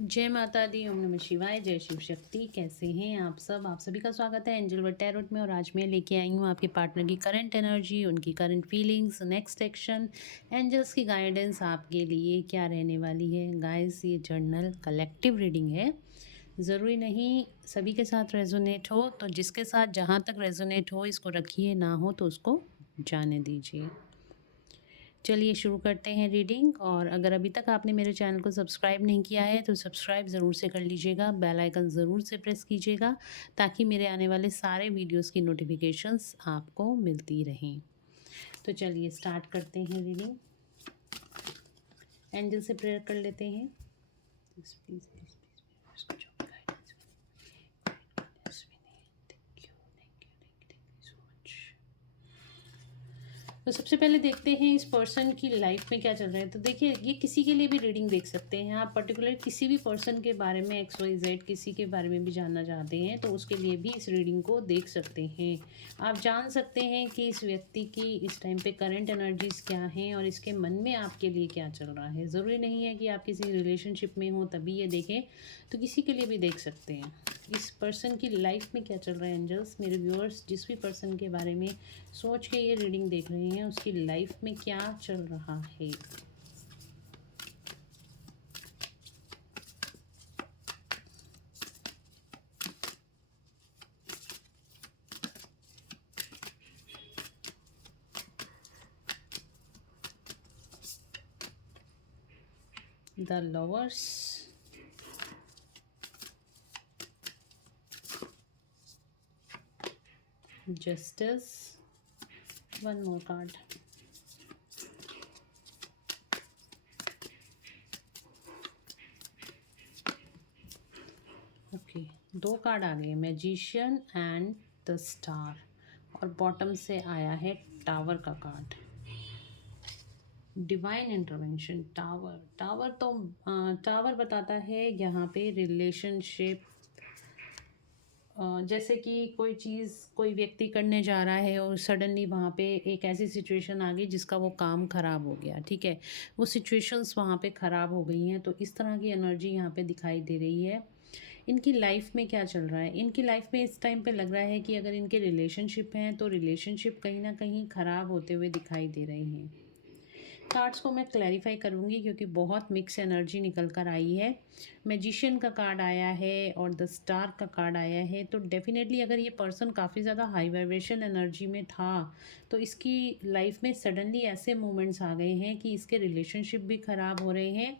जय माता दी, ओम नमः शिवाय, जय शिव शक्ति। कैसे हैं आप सब? आप सभी का स्वागत है एंजल वर्ल्ड टैरोट में। और आज मैं लेके आई हूँ आपके पार्टनर की करंट एनर्जी, उनकी current feelings, next action, angels की गाइडेंस आपके लिए क्या रहने वाली है। गाइस, ये जर्नल कलेक्टिव रीडिंग है, ज़रूरी नहीं सभी के साथ रेजोनेट हो। तो जिसके साथ जहाँ तक रेजोनेट हो इसको रखिए, ना हो तो उसको जाने दीजिए। चलिए शुरू करते हैं रीडिंग। और अगर अभी तक आपने मेरे चैनल को सब्सक्राइब नहीं किया है तो सब्सक्राइब ज़रूर से कर लीजिएगा, बेल आइकन ज़रूर से प्रेस कीजिएगा ताकि मेरे आने वाले सारे वीडियोस की नोटिफिकेशंस आपको मिलती रहें। तो चलिए स्टार्ट करते हैं रीडिंग। एंजल से प्रेयर कर लेते हैं। प्लीज़ प्लीज़ प्लीज़ प्लीज़ तो सबसे पहले देखते हैं इस पर्सन की लाइफ में क्या चल रहा है। तो देखिए, ये किसी के लिए भी रीडिंग देख सकते हैं आप। पर्टिकुलर किसी भी पर्सन के बारे में, XYZ किसी के बारे में भी जानना चाहते हैं तो उसके लिए भी इस रीडिंग को देख सकते हैं। आप जान सकते हैं कि इस व्यक्ति की इस टाइम पे करंट एनर्जीज क्या हैं और इसके मन में आपके लिए क्या चल रहा है। ज़रूरी नहीं है कि आप किसी रिलेशनशिप में हो तभी ये देखें, तो किसी के लिए भी देख सकते हैं। इस पर्सन की लाइफ में क्या चल रहा है एंजल्स। मेरे व्यूअर्स जिस भी पर्सन के बारे में सोच के ये रीडिंग देख रहे हैं उसकी लाइफ में क्या चल रहा है। The lovers, justice, one more card, okay दो कार्ड आ गए, मैजिशियन एंड द स्टार। और बॉटम से आया है टावर का card, divine intervention. Tower, tower तो टावर बताता है यहाँ पे रिलेशनशिप। जैसे कि कोई चीज़ कोई व्यक्ति करने जा रहा है और सडनली वहाँ पे एक ऐसी सिचुएशन आ गई जिसका वो काम ख़राब हो गया। ठीक है, वो सिचुएशंस वहाँ पे ख़राब हो गई हैं। तो इस तरह की एनर्जी यहाँ पे दिखाई दे रही है। इनकी लाइफ में क्या चल रहा है, इनकी लाइफ में इस टाइम पे लग रहा है कि अगर इनके रिलेशनशिप हैं तो रिलेशनशिप कहीं ना कहीं ख़राब होते हुए दिखाई दे रहे हैं। कार्ड्स को मैं क्लैरिफाई करूँगी क्योंकि बहुत मिक्स एनर्जी निकल कर आई है। मैजिशियन का कार्ड आया है और द स्टार का कार्ड आया है। तो डेफिनेटली अगर ये पर्सन काफ़ी ज़्यादा हाई वाइब्रेशन एनर्जी में था तो इसकी लाइफ में सडनली ऐसे मोमेंट्स आ गए हैं कि इसके रिलेशनशिप भी ख़राब हो रहे हैं।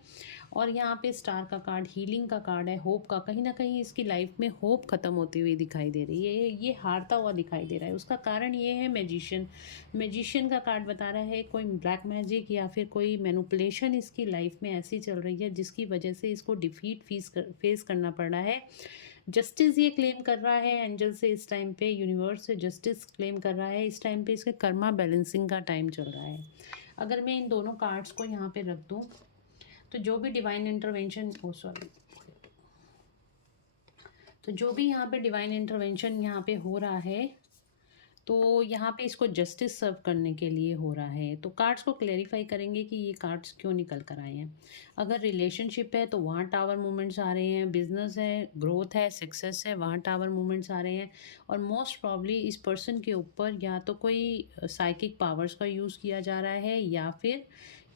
और यहाँ पे स्टार का कार्ड हीलिंग का कार्ड है, होप का। कहीं ना कहीं इसकी लाइफ में होप ख़त्म होती हुई दिखाई दे रही है, ये हारता हुआ दिखाई दे रहा है। उसका कारण ये है मैजिशियन। मैजिशियन का कार्ड बता रहा है कोई ब्लैक मैजिक या फिर कोई मैनिपुलेशन इसकी लाइफ में ऐसी चल रही है जिसकी वजह से इसको डिफीट फेस करना पड़ रहा है। जस्टिस ये क्लेम कर रहा है एंजल से इस टाइम पे, यूनिवर्स से जस्टिस क्लेम कर रहा है इस टाइम पे। इसके कर्मा बैलेंसिंग का टाइम चल रहा है। अगर मैं इन दोनों कार्ड्स को यहाँ पे रख दूँ तो जो भी डिवाइन इंटरवेंशन, ओ सॉरी, तो जो भी यहाँ पे डिवाइन इंटरवेंशन यहाँ पे हो रहा है तो यहाँ पे इसको जस्टिस सर्व करने के लिए हो रहा है। तो कार्ड्स को क्लेरिफाई करेंगे कि ये कार्ड्स क्यों निकल कर आए हैं। अगर रिलेशनशिप है तो वहाँ टावर मूवमेंट्स आ रहे हैं, बिजनेस है, ग्रोथ है, सक्सेस है, वहाँ टावर मूवमेंट्स आ रहे हैं। और मोस्ट प्रॉब्ली इस पर्सन के ऊपर या तो कोई साइकिक पावर्स का यूज़ किया जा रहा है या फिर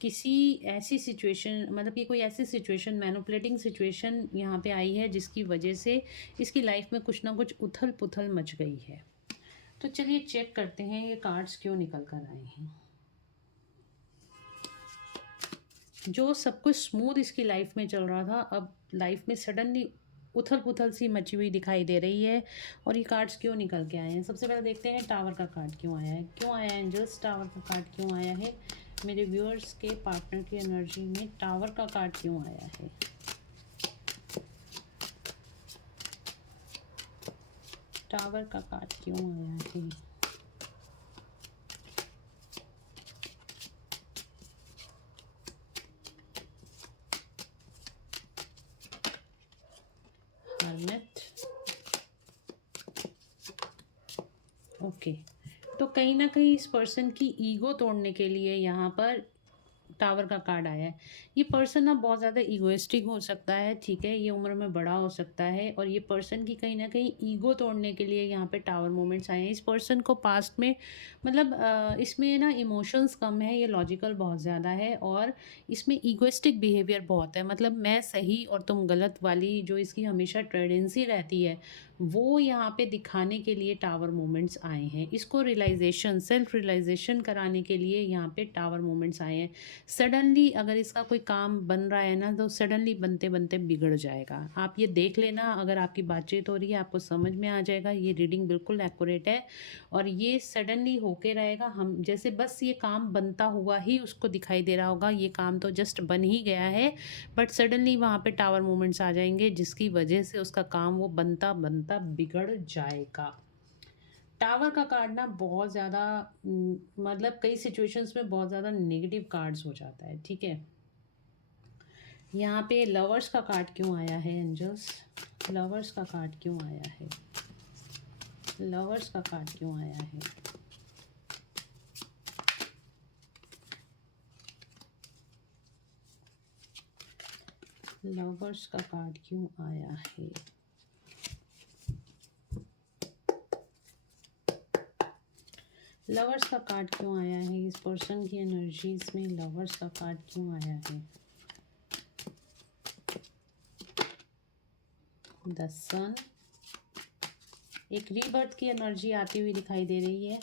किसी ऐसी सिचुएशन, मतलब कि कोई ऐसी सिचुएशन, मैनिपुलेटिंग सिचुएशन यहाँ पे आई है जिसकी वजह से इसकी लाइफ में कुछ ना कुछ उथल पुथल मच गई है। तो चलिए चेक करते हैं ये कार्ड्स क्यों निकल कर आए हैं। जो सब कुछ स्मूथ इसकी लाइफ में चल रहा था, अब लाइफ में सडनली उथल पुथल सी मची हुई दिखाई दे रही है। और ये कार्ड्स क्यों निकल के आए हैं, सबसे पहले देखते हैं टावर का कार्ड क्यों आया है। क्यों आया है एंजल्स, टावर का कार्ड क्यों आया है। मेरे व्यूअर्स के पार्टनर की एनर्जी में टावर का कार्ड क्यों आया है। टावर का कार्ड क्यों आया है। Hermit, okay. तो कहीं ना कहीं इस पर्सन की ईगो तोड़ने के लिए यहाँ पर टावर का कार्ड आया है ये पर्सन ना बहुत ज़्यादा ईगोइस्टिक हो सकता है, ठीक है? ये उम्र में बड़ा हो सकता है और ये पर्सन की कहीं न कहीं ईगो तोड़ने के लिए यहाँ पे टावर मोमेंट्स आए हैं। इस पर्सन को पास्ट में मतलब इसमें ना इमोशंस कम है, ये लॉजिकल बहुत ज़्यादा है और इसमें ईगोइस्टिक बिहेवियर बहुत है। मतलब मैं सही और तुम गलत वाली जो इसकी हमेशा टेंडेंसी रहती है, वो यहाँ पे दिखाने के लिए टावर मोमेंट्स आए हैं। इसको रियलाइज़ेशन, सेल्फ रियलाइज़ेशन कराने के लिए यहाँ पे टावर मोमेंट्स आए हैं। सडनली अगर इसका कोई काम बन रहा है ना, तो सडनली बनते-बनते बिगड़ जाएगा। आप ये देख लेना, अगर आपकी बातचीत हो रही है, आपको समझ में आ जाएगा, ये रीडिंग बिल्कुल एक्यूरेट है और ये सडनली होके रहेगा। हम जैसे बस ये काम बनता हुआ ही उसको दिखाई दे रहा होगा, ये काम तो जस्ट बन ही गया है, बट सडनली वहाँ पे टावर मोमेंट्स आ जाएँगे, जिसकी वजह से उसका काम वो बनता-बनता बिगड़ जाएगा। टावर का कार्ड ना बहुत ज़्यादा मतलब कई सिचुएशंस में बहुत ज़्यादा नेगेटिव कार्ड्स हो जाता है, ठीक है? यहाँ पे लवर्स का कार्ड क्यों आया है एंजल्स? लवर्स का कार्ड क्यों आया है? लवर्स का कार्ड क्यों आया है? लवर्स का कार्ड क्यों आया है? लवर्स का कार्ड क्यों आया है? इस पर्सन की एनर्जीज में लवर्स का कार्ड क्यों आया है? द सन, एक रीबर्थ की एनर्जी आती हुई दिखाई दे रही है।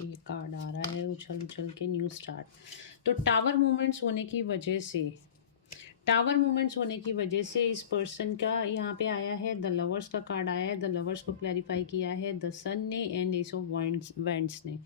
ये कार्ड आ रहा है उछल उछल के, न्यू स्टार्ट। तो टावर मूवमेंट्स होने की वजह से, टावर मूवमेंट्स होने की वजह से इस पर्सन का यहाँ पे आया है, द लवर्स का कार्ड आया है। द लवर्स को क्लैरिफाई किया है द सन ने एंड एस ऑफ वैंड्स ने।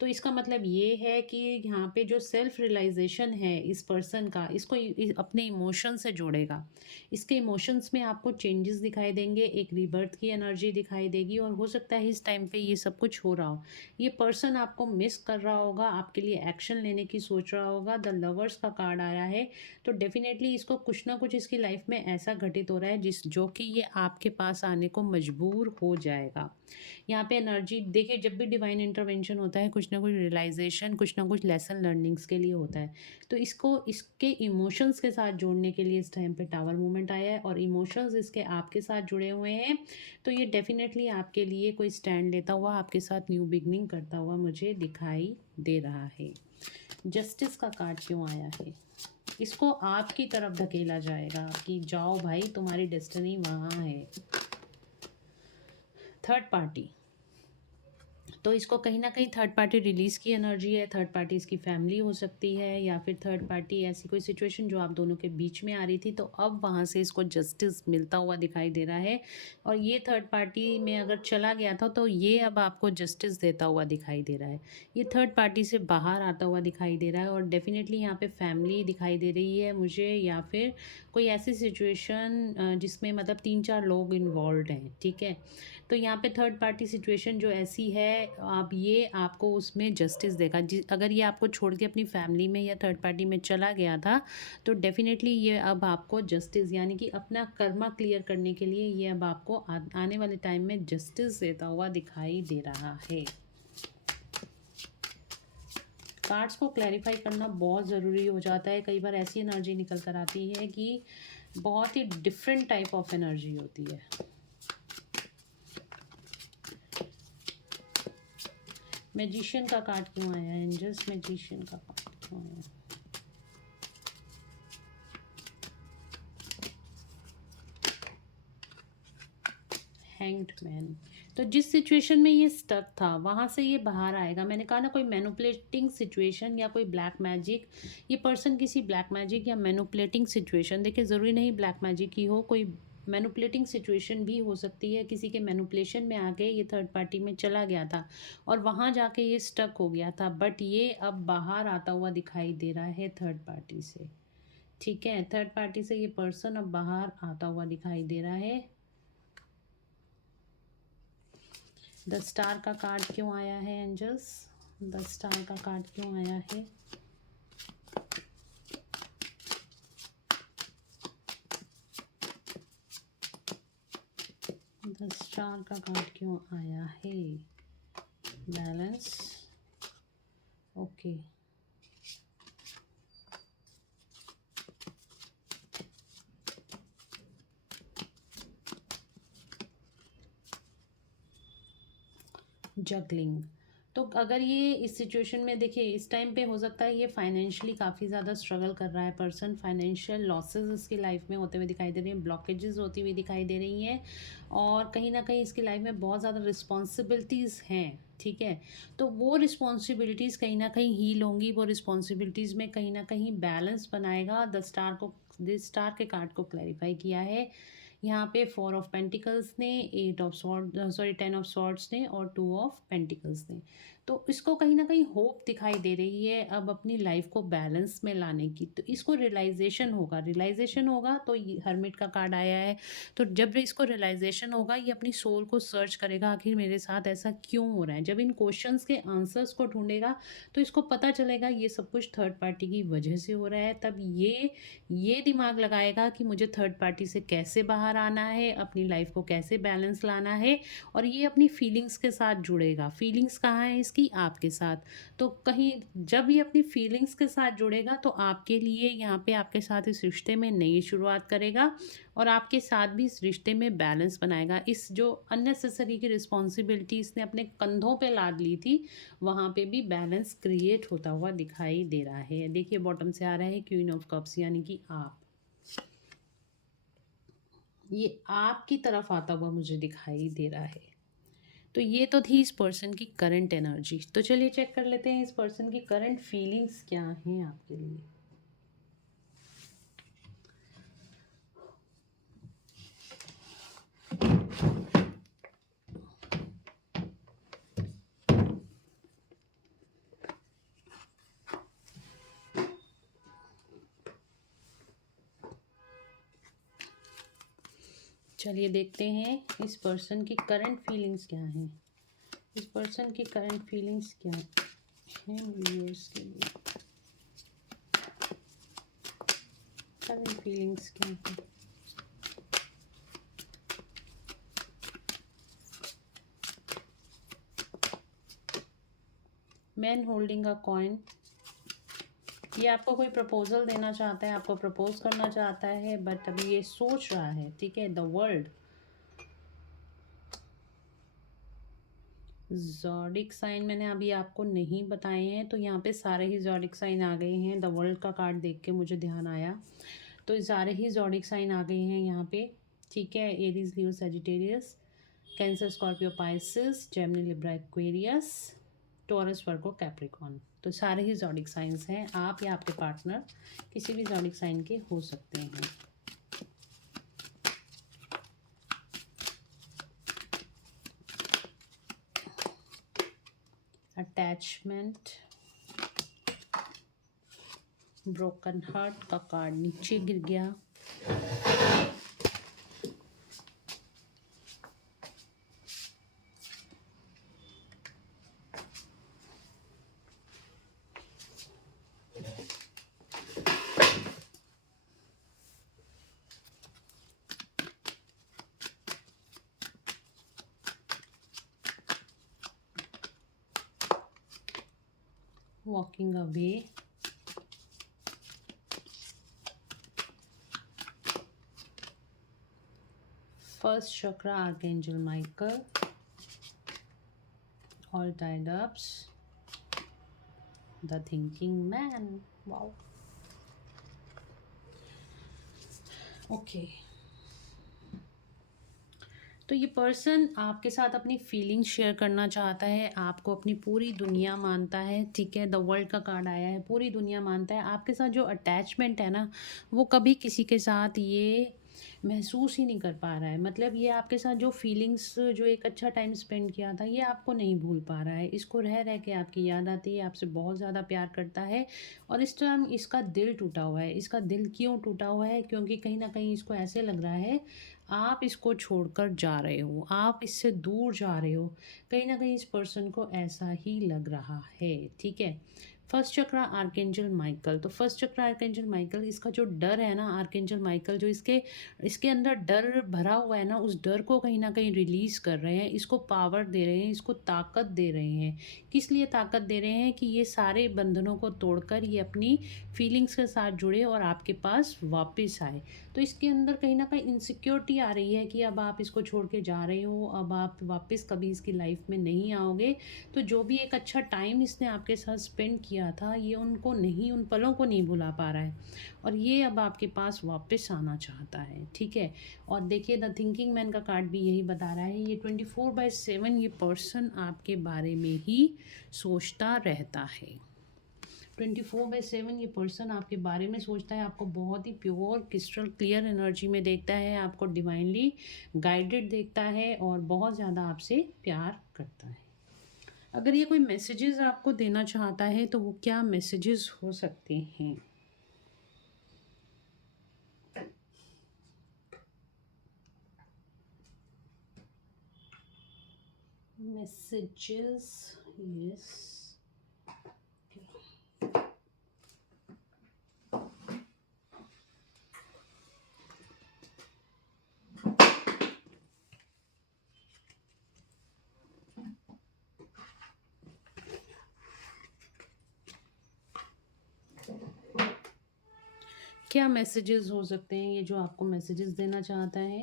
तो इसका मतलब ये है कि यहाँ पे जो सेल्फ रियलाइजेशन है इस पर्सन का, इसको अपने इमोशन से जोड़ेगा। इसके इमोशंस में आपको चेंजेस दिखाई देंगे, एक रीबर्थ की एनर्जी दिखाई देगी और हो सकता है इस टाइम पे ये सब कुछ हो रहा हो। ये पर्सन आपको मिस कर रहा होगा, आपके लिए एक्शन लेने की सोच रहा होगा। द लवर्स का कार्ड आया है, तो डेफिनेटली इसको कुछ ना कुछ इसकी लाइफ में ऐसा घटित हो रहा है जो कि ये आपके पास आने को मजबूर हो जाएगा। यहाँ पे एनर्जी देखिए, जब भी डिवाइन इंटरवेंशन होता है कुछ ना कुछ रियलाइजेशन, कुछ ना कुछ लेसन लर्निंग्स के लिए होता है। तो इसको इसके इमोशंस के साथ जोड़ने के लिए इस टाइम पे टावर मूवमेंट आया है और इमोशंस इसके आपके साथ जुड़े हुए हैं। तो ये डेफिनेटली आपके लिए कोई स्टैंड लेता हुआ, आपके साथ न्यू बिगनिंग करता हुआ मुझे दिखाई दे रहा है। जस्टिस का कार्ड क्यों आया है? इसको आपकी तरफ धकेला जाएगा कि जाओ भाई, तुम्हारी डेस्टिनी वहाँ है। थर्ड पार्टी, तो इसको कहीं ना कहीं थर्ड पार्टी रिलीज़ की एनर्जी है। थर्ड पार्टी इसकी फैमिली हो सकती है या फिर थर्ड पार्टी ऐसी कोई सिचुएशन जो आप दोनों के बीच में आ रही थी, तो अब वहाँ से इसको जस्टिस मिलता हुआ दिखाई दे रहा है। और ये थर्ड पार्टी में अगर चला गया था तो ये अब आपको जस्टिस देता हुआ दिखाई दे रहा है। ये थर्ड पार्टी से बाहर आता हुआ दिखाई दे रहा है और डेफिनेटली यहाँ पे फैमिली दिखाई दे रही है मुझे, या फिर कोई ऐसी सिचुएशन जिसमें मतलब 3-4 लोग इन्वॉल्व हैं, ठीक है? तो यहाँ पे थर्ड पार्टी सिचुएशन जो ऐसी है, आप ये आपको उसमें जस्टिस देगा। अगर ये आपको छोड़ के अपनी फैमिली में या थर्ड पार्टी में चला गया था, तो डेफिनेटली ये अब आपको जस्टिस यानी कि अपना कर्मा क्लियर करने के लिए ये अब आपको आने वाले टाइम में जस्टिस देता हुआ दिखाई दे रहा है। कार्ड्स को क्लैरिफाई करना बहुत ज़रूरी हो जाता है। कई बार ऐसी एनर्जी निकल कर आती है कि बहुत ही डिफरेंट टाइप ऑफ एनर्जी होती है। मैजिशियन का कार्ड क्यों आया है एंजल्स? मैजिशियन का कार्ड क्यों आया? हैंग्ड मैन, तो जिस सिचुएशन में ये स्टक था वहाँ से ये बाहर आएगा। मैंने कहा ना, कोई मैनिपुलेटिंग सिचुएशन या कोई ब्लैक मैजिक, ये पर्सन किसी ब्लैक मैजिक या मैनिपुलेटिंग सिचुएशन, देखिए ज़रूरी नहीं ब्लैक मैजिक ही हो, कोई मैनिपुलेटिंग सिचुएशन भी हो सकती है। किसी के मैनिपुलेशन में आके ये थर्ड पार्टी में चला गया था और वहाँ जाके ये स्टक हो गया था, बट ये अब बाहर आता हुआ दिखाई दे रहा है थर्ड पार्टी से, ठीक है? थर्ड पार्टी से ये पर्सन अब बाहर आता हुआ दिखाई दे रहा है। द स्टार का कार्ड क्यों आया है एंजल्स? द स्टार का कार्ड क्यों आया है? द स्टार का कार्ड क्यों आया है? Balance, okay. जगलिंग। तो अगर ये इस सिचुएशन में देखिए, इस टाइम पे हो सकता है ये फाइनेंशियली काफ़ी ज़्यादा स्ट्रगल कर रहा है पर्सन, फाइनेंशियल लॉसेस इसकी लाइफ में होते हुए दिखाई दे रही हैं, ब्लॉकेजेस होती हुई दिखाई दे रही हैं, और कहीं ना कहीं इसकी लाइफ में बहुत ज़्यादा रिस्पॉन्सिबिलिटीज़ हैं, ठीक है। तो वो रिस्पॉन्सिबिलिटीज़ कहीं ना कहीं हील होंगी, वो रिस्पॉन्सिबिलिटीज़ में कहीं ना कहीं बैलेंस बनाएगा। द स्टार के कार्ड को क्लैरिफाई किया है यहाँ पे, 4 ऑफ पेंटिकल्स ने, 10 ऑफ सॉर्ड्स ने, और 2 ऑफ पेंटिकल्स ने। तो इसको कहीं ना कहीं होप दिखाई दे रही है अब अपनी लाइफ को बैलेंस में लाने की। तो इसको रियलाइजेशन होगा तो ये हर्मिट का कार्ड आया है। तो जब इसको रियलाइजेशन होगा, ये अपनी सोल को सर्च करेगा, आखिर मेरे साथ ऐसा क्यों हो रहा है। जब इन क्वेश्चंस के आंसर्स को ढूंढेगा तो इसको पता चलेगा ये सब कुछ थर्ड पार्टी की वजह से हो रहा है। तब ये दिमाग लगाएगा कि मुझे थर्ड पार्टी से कैसे बाहर आना है, अपनी लाइफ को कैसे बैलेंस लाना है, और ये अपनी फीलिंग्स के साथ जुड़ेगा। फीलिंग्स कहाँ है इसकी, आपके साथ। तो कहीं जब ये अपनी फीलिंग्स के साथ जुड़ेगा तो आपके लिए यहाँ पे आपके साथ इस रिश्ते में नई शुरुआत करेगा, और आपके साथ भी इस रिश्ते में बैलेंस बनाएगा। इस जो अननेसेसरी की रिस्पॉन्सिबिलिटी इसने अपने कंधों पे लाद ली थी, वहाँ पे भी बैलेंस क्रिएट होता हुआ दिखाई दे रहा है। देखिए बॉटम से आ रहा है क्वीन ऑफ कप्स, यानी कि आप, ये आपकी तरफ आता हुआ मुझे दिखाई दे रहा है। तो ये तो थी इस पर्सन की करंट एनर्जी। तो चलिए चेक कर लेते हैं इस पर्सन की करंट फीलिंग्स क्या हैं आपके लिए। चलिए देखते हैं इस पर्सन की करंट फीलिंग्स क्या हैं। इस पर्सन की करंट फीलिंग्स क्या हैं व्यूअर्स के लिए। करंट फीलिंग्स क्या हैं। मैन होल्डिंग अ कॉइन, ये आपको कोई प्रपोजल देना चाहता है, आपको प्रपोज करना चाहता है, बट अभी ये सोच रहा है, ठीक है। द वर्ल्ड, ज़ोडिक साइन मैंने अभी आपको नहीं बताए हैं, तो यहाँ पे सारे ही ज़ोडिक साइन आ गए हैं। द वर्ल्ड का कार्ड देख के मुझे ध्यान आया, तो सारे ही ज़ोडिक साइन आ गए हैं यहाँ पे, ठीक है। Aries, Leo, Sagittarius, Cancer, Scorpio, Pisces, Gemini, Libra, Aquarius, Taurus, Virgo, Capricorn. तो सारे ही ज़ोडिक साइंस हैं। आप या आपके पार्टनर किसी भी ज़ोडिक साइन के हो सकते हैं। अटैचमेंट, ब्रोकन हार्ट का कार्ड नीचे गिर गया। Walking away, first chakra, archangel Michael, all Tide ups, the thinking man. Wow, okay. तो ये पर्सन आपके साथ अपनी फीलिंग्स शेयर करना चाहता है, आपको अपनी पूरी दुनिया मानता है, ठीक है। द वर्ल्ड का कार्ड आया है, पूरी दुनिया मानता है। आपके साथ जो अटैचमेंट है ना, वो कभी किसी के साथ ये महसूस ही नहीं कर पा रहा है। मतलब ये आपके साथ जो फीलिंग्स, जो एक अच्छा टाइम स्पेंड किया था, ये आपको नहीं भूल पा रहा है। इसको रह रह के आपकी याद आती है, आपसे बहुत ज़्यादा प्यार करता है, और इस टाइम इसका दिल टूटा हुआ है। इसका दिल क्यों टूटा हुआ है, क्योंकि कहीं ना कहीं इसको ऐसे लग रहा है आप इसको छोड़कर जा रहे हो, आप इससे दूर जा रहे हो। कहीं ना कहीं इस पर्सन को ऐसा ही लग रहा है, ठीक है। फर्स्ट चक्र आर्कएंजल माइकल। तो फर्स्ट चक्र आर्कएंजल माइकल, इसका जो डर है ना, आर्कएंजल माइकल जो इसके इसके अंदर डर भरा हुआ है ना, उस डर को कहीं ना कहीं रिलीज़ कर रहे हैं, इसको पावर दे रहे हैं, इसको ताकत दे रहे हैं। किस लिए ताकत दे रहे हैं? कि ये सारे बंधनों को तोड़कर ये अपनी फीलिंग्स के साथ जुड़े और आपके पास वापस आए। तो इसके अंदर कहीं ना कहीं इनसिक्योरिटी आ रही है कि अब आप इसको छोड़ के जा रहे हो, अब आप वापस कभी इसकी लाइफ में नहीं आओगे। तो जो भी एक अच्छा टाइम इसने आपके साथ स्पेंड किया था, ये उनको नहीं, उन पलों को नहीं भुला पा रहा है और ये अब आपके पास वापस आना चाहता है। ठीक है। और देखिए द थिंकिंग मैन का कार्ड भी यही बता रहा है, ये 24/7 ये पर्सन आपके बारे में ही सोचता रहता है। 24/7 ये पर्सन आपके बारे में सोचता है, आपको बहुत ही प्योर क्रिस्टल क्लियर एनर्जी में देखता है, आपको डिवाइनली गाइडेड देखता है और बहुत ज़्यादा आपसे प्यार करता है। अगर ये कोई मैसेजेस आपको देना चाहता है तो वो क्या मैसेजेस हो सकते हैं? Messages, yes. क्या मैसेजेस हो सकते हैं ये जो आपको मैसेजेस देना चाहता है?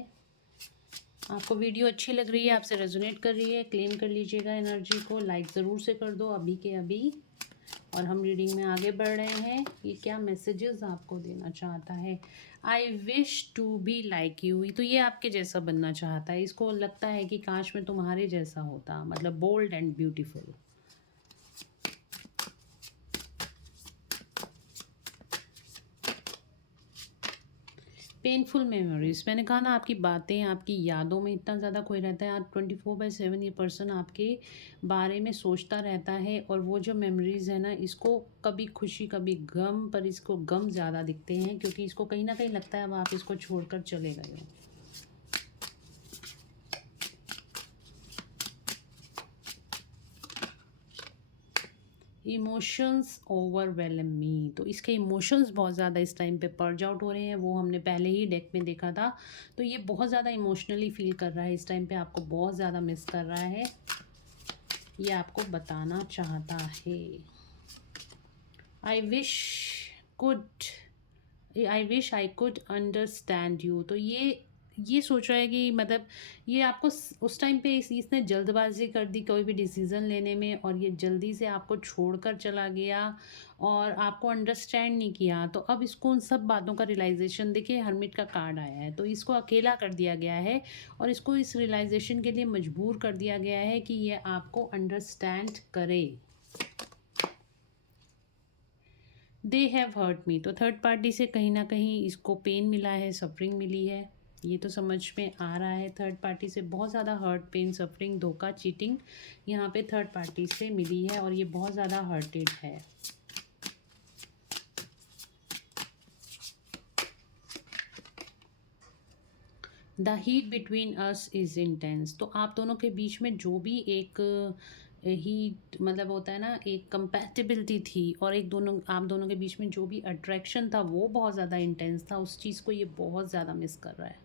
आपको वीडियो अच्छी लग रही है, आपसे रेजोनेट कर रही है, क्लेम कर लीजिएगा एनर्जी को, लाइक ज़रूर से कर दो अभी के अभी। और हम रीडिंग में आगे बढ़ रहे हैं। ये क्या मैसेजेस आपको देना चाहता है? I wish to be like you. तो ये आपके जैसा बनना चाहता है, इसको लगता है कि काश मैं तुम्हारे जैसा होता, मतलब bold and beautiful. Painful memories, मैंने कहा ना आपकी बातें, आपकी यादों में इतना ज़्यादा खोई रहता है। आज 24/7 ये पर्सन आपके बारे में सोचता रहता है और वो जो मेमोरीज है ना, इसको कभी खुशी कभी गम, पर इसको गम ज़्यादा दिखते हैं क्योंकि इसको कहीं ना कहीं लगता है अब आप इसको छोड़कर चले गए हो। इमोशंस ओवरवेलम मी। तो इसके इमोशंस बहुत ज़्यादा इस टाइम पे पर्ज आउट हो रहे हैं, वो हमने पहले ही डेक में देखा था। तो ये बहुत ज़्यादा इमोशनली फील कर रहा है इस टाइम पे, आपको बहुत ज़्यादा मिस कर रहा है, ये आपको बताना चाहता है। I wish could I wish I could understand you. तो ये सोच रहा है कि मतलब ये आपको उस टाइम पे इसने जल्दबाजी कर दी कोई भी डिसीज़न लेने में और ये जल्दी से आपको छोड़कर चला गया और आपको अंडरस्टैंड नहीं किया। तो अब इसको उन सब बातों का रियलाइजेशन, देखिए हर्मिट का कार्ड आया है, तो इसको अकेला कर दिया गया है और इसको इस रियलाइजेशन के लिए मजबूर कर दिया गया है कि ये आपको अंडरस्टैंड करे। They have hurt me. तो थर्ड पार्टी से कहीं ना कहीं इसको पेन मिला है, सफरिंग मिली है, ये तो समझ में आ रहा है। थर्ड पार्टी से बहुत ज़्यादा हर्ट, पेन, सफरिंग, धोखा, चीटिंग यहाँ पे थर्ड पार्टी से मिली है और ये बहुत ज़्यादा हर्टेड है। The heat between us is intense. तो आप दोनों के बीच में जो भी एक हीट मतलब होता है ना, एक कंपैटिबिलिटी थी और एक दोनों आप दोनों के बीच में जो भी अट्रैक्शन था वो बहुत ज़्यादा इंटेंस था, उस चीज़ को ये बहुत ज़्यादा मिस कर रहा है।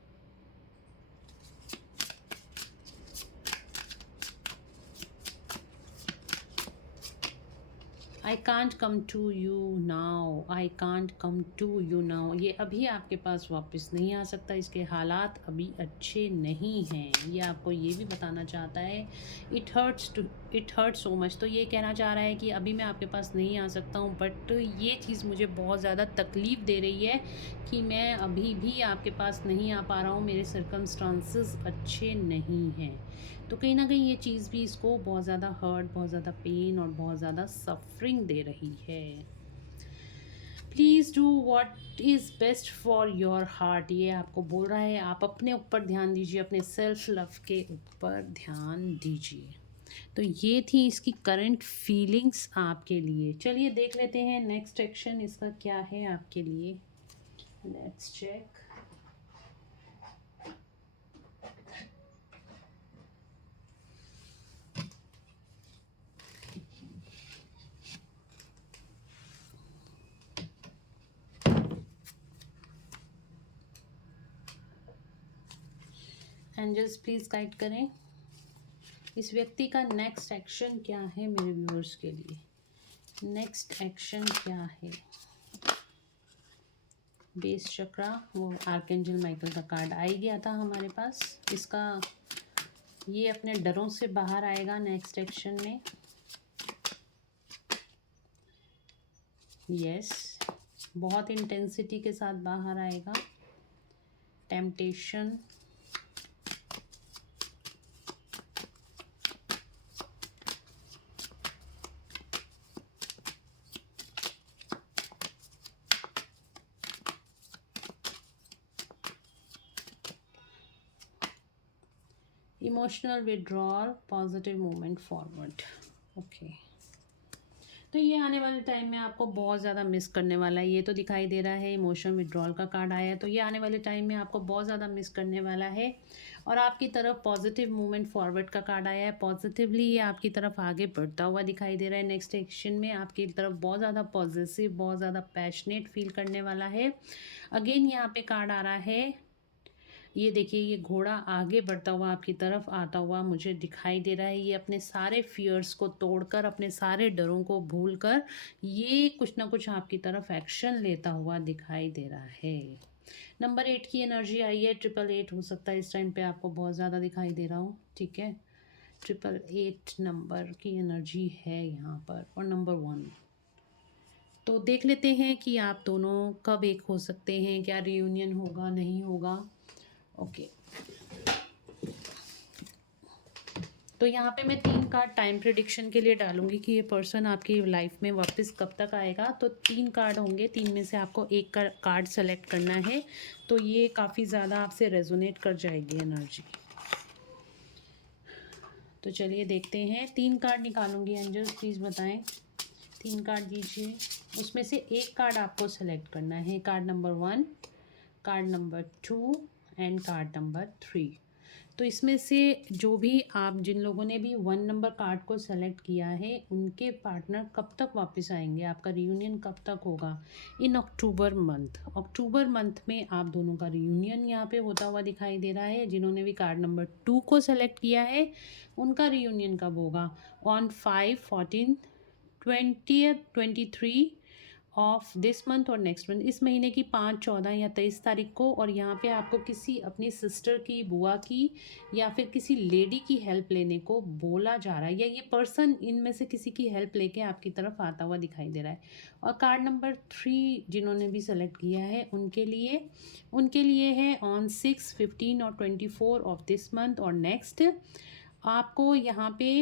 I can't come to you now, I can't come to you now. ये अभी आपके पास वापस नहीं आ सकता, इसके हालात अभी अच्छे नहीं हैं, ये आपको ये भी बताना चाहता है। It hurt so much. तो ये कहना चाह रहा है कि अभी मैं आपके पास नहीं आ सकता हूँ, बट ये चीज़ मुझे बहुत ज़्यादा तकलीफ़ दे रही है कि मैं अभी भी आपके पास नहीं आ पा रहा हूँ, मेरे सर्कमस्टांसेस अच्छे नहीं हैं। तो कहीं ना कहीं ये चीज़ भी इसको बहुत ज़्यादा हर्ट, बहुत ज़्यादा पेन और बहुत ज़्यादा सफरिंग दे रही है। Please do what is best for your heart. ये आपको बोल रहा है आप अपने ऊपर ध्यान दीजिए, अपने सेल्फ लव के ऊपर ध्यान दीजिए। तो ये थी इसकी करंट फीलिंग्स आपके लिए। चलिए देख लेते हैं नेक्स्ट एक्शन इसका क्या है आपके लिए। Let's check. Angels please guide करें इस व्यक्ति का नेक्स्ट एक्शन क्या है मेरे व्यूअर्स के लिए। नेक्स्ट एक्शन क्या है। बेस चक्रा, वो आर्कएंजल माइकल का कार्ड आ ही गया था हमारे पास। इसका ये अपने डरों से बाहर आएगा नेक्स्ट एक्शन में। यस, बहुत इंटेंसिटी के साथ बाहर आएगा। Temptation, emotional withdrawal, positive movement forward. Okay, तो ये आने वाले टाइम में आपको बहुत ज़्यादा मिस करने वाला है। ये तो दिखाई दे रहा है, इमोशन विड्रॉल का कार्ड आया है, तो ये आने वाले टाइम में आपको बहुत ज़्यादा मिस करने वाला है। और आपकी तरफ पॉजिटिव मूवमेंट फॉरवर्ड का कार्ड आया है। पॉजिटिवली ये आपकी तरफ आगे बढ़ता हुआ दिखाई दे रहा है। नेक्स्ट एक्शन में आपकी तरफ बहुत ज़्यादा पॉजिटिव, बहुत ज़्यादा पैशनेट फील करने वाला है। अगेन यहाँ पे कार्ड आ रहा है, ये देखिए, ये घोड़ा आगे बढ़ता हुआ आपकी तरफ आता हुआ मुझे दिखाई दे रहा है। ये अपने सारे फियर्स को तोड़कर, अपने सारे डरों को भूलकर ये कुछ ना कुछ आपकी तरफ एक्शन लेता हुआ दिखाई दे रहा है। नंबर 8 की एनर्जी आई है। 888 हो सकता है इस टाइम पे आपको बहुत ज़्यादा दिखाई दे रहा हो, ठीक है। 888 नंबर की एनर्जी है यहाँ पर, और नंबर 1। तो देख लेते हैं कि आप दोनों कब एक हो सकते हैं, क्या रियूनियन होगा, नहीं होगा। ओके, तो यहाँ पे मैं 3 कार्ड टाइम प्रिडिक्शन के लिए डालूंगी कि ये पर्सन आपकी लाइफ में वापस कब तक आएगा। तो 3 कार्ड होंगे, 3 में से आपको एक कार्ड सेलेक्ट करना है। तो ये काफ़ी ज़्यादा आपसे रेजोनेट कर जाएगी एनर्जी। तो चलिए देखते हैं, 3 कार्ड निकालूंगी। एंजल्स प्लीज़ बताएं, 3 कार्ड दीजिए। उसमें से एक कार्ड आपको सेलेक्ट करना है। Card number 1, card number 2 and card number 3। तो इसमें से जो भी आप, जिन लोगों ने भी 1 नंबर कार्ड को सेलेक्ट किया है, उनके पार्टनर कब तक वापस आएंगे, आपका रियूनियन कब तक होगा। इन अक्टूबर मंथ में आप दोनों का रियूनियन यहाँ पे होता हुआ दिखाई दे रहा है। जिन्होंने भी कार्ड नंबर 2 को सेलेक्ट किया है, उनका रियूनियन कब होगा, ऑन 5, 14, 20, 23 ऑफ दिस मंथ और नेक्स्ट मंथ, इस महीने की 5, 14 या 23 तारीख को। और यहाँ पे आपको किसी अपनी सिस्टर की, बुआ की या फिर किसी लेडी की हेल्प लेने को बोला जा रहा है, या ये पर्सन इनमें से किसी की हेल्प लेके आपकी तरफ आता हुआ दिखाई दे रहा है। और कार्ड नंबर 3 जिन्होंने भी सेलेक्ट किया है, उनके लिए है ऑन 6, 15 और 24 ऑफ दिस मंथ और नेक्स्ट। आपको यहाँ पे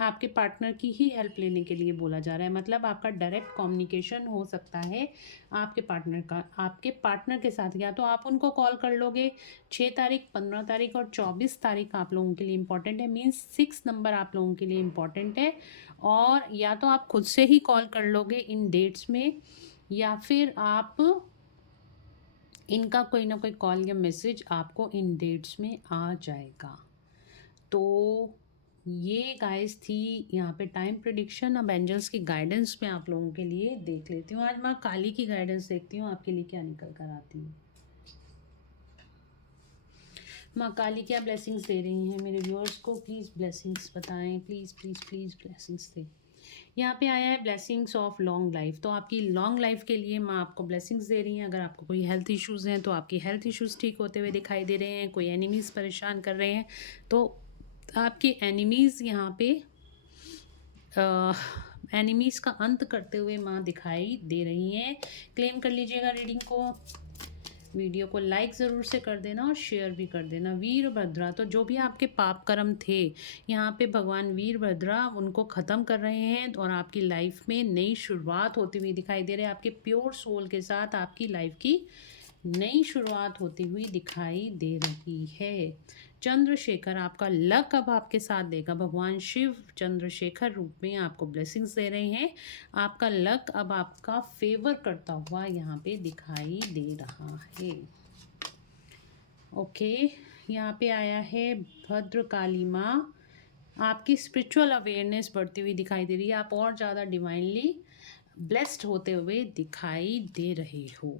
आपके पार्टनर की ही हेल्प लेने के लिए बोला जा रहा है। मतलब आपका डायरेक्ट कम्युनिकेशन हो सकता है आपके पार्टनर के साथ। या तो आप उनको कॉल कर लोगे, 6 तारीख, 15 तारीख और 24 तारीख आप लोगों के लिए इम्पॉर्टेंट है। मीन्स 6 नंबर आप लोगों के लिए इम्पॉर्टेंट है। और या तो आप खुद से ही कॉल कर लोगे इन डेट्स में, या फिर आप इनका कोई ना कोई कॉल या मैसेज आपको इन डेट्स में आ जाएगा। तो ये गाइस थी यहाँ पे टाइम प्रिडिक्शन। अब एंजल्स की गाइडेंस में आप लोगों के लिए देख लेती हूँ। आज माँ काली की गाइडेंस देखती हूँ आपके लिए क्या निकल कर आती है। माँ काली क्या ब्लेसिंग्स दे रही हैं मेरे व्यूअर्स को, प्लीज़ ब्लेसिंग्स बताएं, प्लीज़ प्लीज़ प्लीज़ ब्लेसिंग्स दें। यहाँ पे आया है ब्लेसिंग्स ऑफ लॉन्ग लाइफ। तो आपकी लॉन्ग लाइफ के लिए माँ आपको ब्लेसिंग्स दे रही हैं। अगर आपको कोई हेल्थ इश्यूज़ हैं तो आपकी हेल्थ इश्यूज़ ठीक होते हुए दिखाई दे रहे हैं। कोई एनिमीज़ परेशान कर रहे हैं तो आपके एनिमीज़ यहाँ पे एनिमीज़ का अंत करते हुए माँ दिखाई दे रही हैं। क्लेम कर लीजिएगा रीडिंग को। वीडियो को लाइक ज़रूर से कर देना और शेयर भी कर देना। वीरभद्रा, तो जो भी आपके पाप कर्म थे, यहाँ पे भगवान वीरभद्रा उनको ख़त्म कर रहे हैं और आपकी लाइफ में नई शुरुआत होती हुई दिखाई दे रही है। आपके प्योर सोल के साथ आपकी लाइफ की नई शुरुआत होती हुई दिखाई दे रही है। चंद्रशेखर, आपका लक अब आपके साथ देगा। भगवान शिव चंद्रशेखर रूप में आपको ब्लेसिंग्स दे रहे हैं। आपका लक अब आपका फेवर करता हुआ यहाँ पे दिखाई दे रहा है। ओके, यहाँ पे आया है भद्रकाली माँ। आपकी स्पिरिचुअल अवेयरनेस बढ़ती हुई दिखाई दे रही है। आप और ज़्यादा डिवाइनली ब्लेस्ड होते हुए दिखाई दे रहे हो।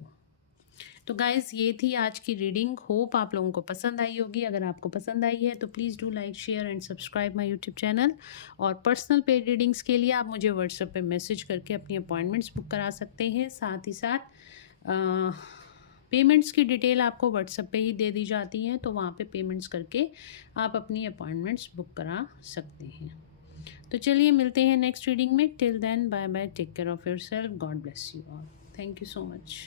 तो गाइज़ ये थी आज की रीडिंग। होप आप लोगों को पसंद आई होगी। अगर आपको पसंद आई है तो please do like, share and subscribe my YouTube channel. और पर्सनल पेड रीडिंग्स के लिए आप मुझे व्हाट्सएप पे मैसेज करके अपनी अपॉइंटमेंट्स बुक करा सकते हैं। साथ ही साथ पेमेंट्स की डिटेल आपको व्हाट्सएप पे ही दे दी जाती हैं, तो वहाँ पे पेमेंट्स करके आप अपनी अपॉइंटमेंट्स बुक करा सकते हैं। तो चलिए मिलते हैं नेक्स्ट रीडिंग में। Till then bye bye, take care of yourself, God bless you all. Thank you so much.